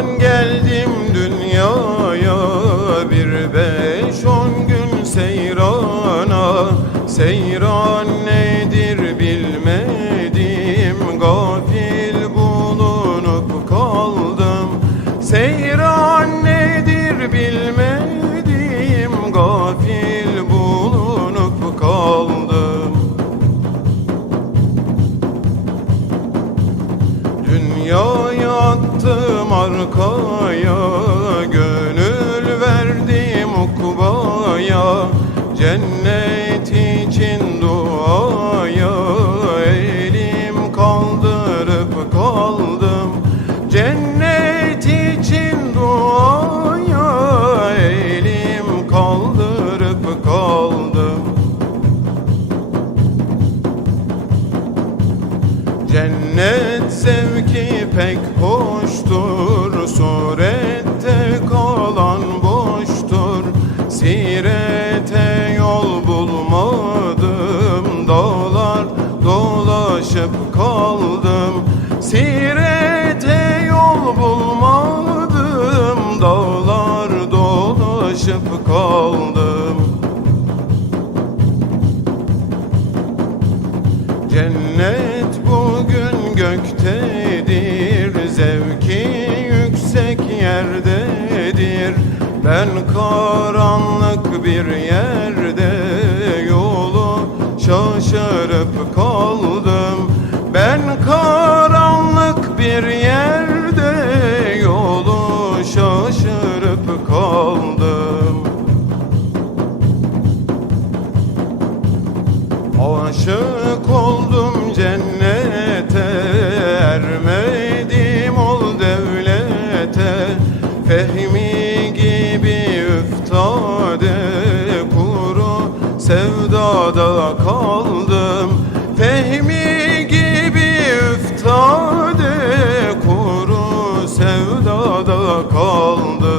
Aman geldim dünyaya bir beş on gün seyrana. Seyran nedir bilmedim gafil bulunup kaldım. Seyran nedir bilmedim gafil bulunup kaldım. Dünya yattı arkaya Gönül verdim ukbaya. Cennet için duaya Elim kaldırıp kaldım. Cennet için duaya Elim kaldırıp kaldım. Cennet sevki pek hoştur dolaşıp kaldım Cennet bugün göktedir Zevki yüksek yerdedir. Ben karanlık bir yerde Aşık oldum cennete Ermedim ol devlete. Fehmi gibi üftade Kuru sevdada kaldım. Fehmi gibi üftade Kuru sevdada kaldım.